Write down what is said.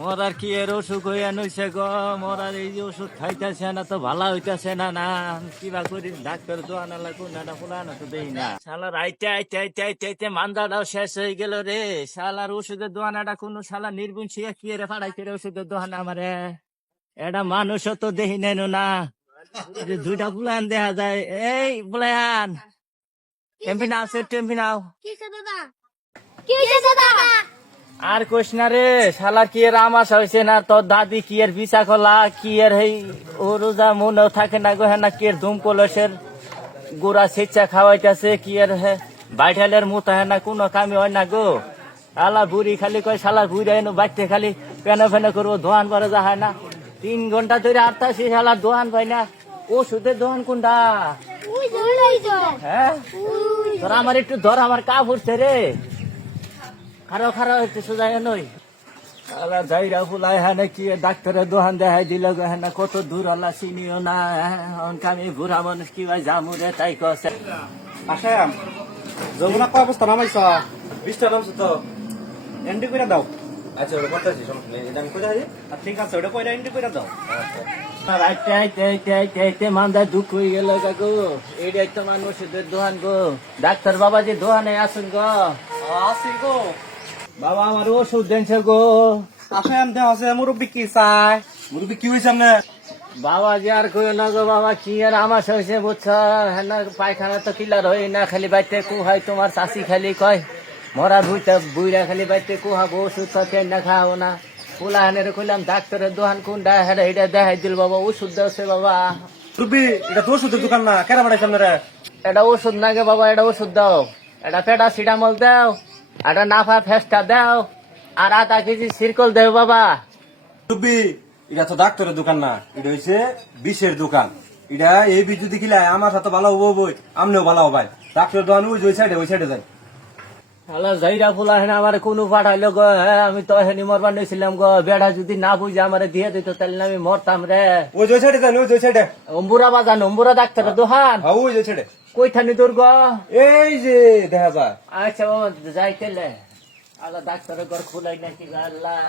মরার কি এর অসুখ হইয়া নইছে গ? মরার এই যে ওষুধ খাইতেছে না, তো ভালো হইতেছে না না। কিবা করি, ডাক্তার দোয়ানা লাগবো না না, ফুলানো তো দেই না। শালার আইতে আইতে আইতে আইতে আইতে মান্দাটাও শেষ হয়ে গেল রে। শালার ওষুধের দোয়ানাটা কোনো শালা নির্গুণ শিয়া কি রে ফাড়াইতে রে ওষুধের দোয়ানা আমারে। এটা মানুষও তো দেখি নেন না। দুইটা পুলান দেখা যায়। এই পুলান টেম্পি নাও সে টেম্পি নাও। কিসে দাদা? কিসে দাদা? আর কোশ না রে শালার কি এর আমাশা হয়েছে না? তোর দাদি কি এর বিছা খোলা কি এর হেই ও রোজা মনে থাকে না গো হ্যাঁ না কি এর ধুম কলসের গোড়া স্বেচ্ছা খাওয়াইতেছে কি এর হে বাইঠালের মতো হ্যাঁ না কোনো কামে হয় না গো। শালা বুড়ি খালি কয় শালা বুড়ি এনো বাড়তে খালি পেনে ফেনে করব দোয়ান করে যা হয় না। তিন ঘণ্টা ধরে আটটাছি শালা দোয়ান পাই না। ওষুধের দোয়ান কোনটা? হ্যাঁ? তোর আমার একটু ধর আমার কা পড়ছে রে। খারাপ খারাপ একটু সোজা নই। আলা যাইরা ফুলাই হ্যাঁ কি ডাক্তারের দোহান দেখাই দিল গো হ্যাঁ কত দূর আল্লাহ চিনিও না অনকা আমি বুড়া মানুষ কি ভাই তাই কছে আসাম যমুনা কয় অবস্থা নামাইছ? বিশটা নামছো তো। এন্ডি করে দাও। আচ্ছা ওটা করতেছি সমস্যা নেই এটা আমি কোথায় আছি? ঠিক আছে ওটা কয়টা এন্ডি করে দাও। রাইতে আইতে আইতে আইতে আইতে মান্দা দুঃখ হয়ে গেল গো এইটাই তো মানুষদের দোহান গো। ডাক্তার বাবা যে দোহানে আসুন গো। আসি গো। বাবা আমার ওষুধ দেনছে গো। আসাম দেহ আছে মুরব্বী কি চায়? মুরব্বি কি হয়েছে আপনার? বাবা যে আর কই না গো বাবা কি আর আমার হয়েছে বুঝছ? হ্যাঁ পায়খানা তো কিলার হয় না খালি বাইতে কু হয় তোমার চাষি খালি কয় মরা ভুইতে বুইরা খালি বাইতে কু হাবো ওষুধ তো কেন না খাও না? পোলা হানের কইলাম ডাক্তারের দোকান কোনটা হ্যাঁ এটা দেখাই দিল বাবা ওষুধ দেওছে বাবা। মুরব্বি এটা তো ওষুধের দোকান না কেন বাড়াইছে আপনারা? এটা ওষুধ না গে বাবা এটা ওষুধ দাও। এটা পেটা সিডামল দাও। এটা নাফা ফেসটা দাও। আর আধা কেজি সিরকল দেও বাবা। টুপি, এটা তো ডাক্তারের দোকান না, এটা হচ্ছে বিষের দোকান। এটা এই বিষ যদি খিলে আমার সাথে ভালো হব বই আমনিও ভালো হবাই ডাক্তারের দোকান ওই সাইডে ওই সাইডে যাই হ্যালো যাইরা ফুলা হেন আমার কোনো পাঠাইলো গো হ্যাঁ আমি তো হেনি মরবার নিয়েছিলাম গো বেড়া যদি না বুঝে আমার দিয়ে দিত তাহলে আমি মরতাম রে। ওই জয় ছেড়ে সাইডে যাই ওই যে ওই সাইডে। অম্বুরা বাজান অম্বুরা ডাক্তার দোহান হ্যাঁ ওই যে ওই সাইডে। কইথানি তোর গো? এই যে দেখা যায় আচ্ছা যাইতেলে। আল্লাহ ডাক্তারের ঘর খুলাই নাকি আল্লাহ।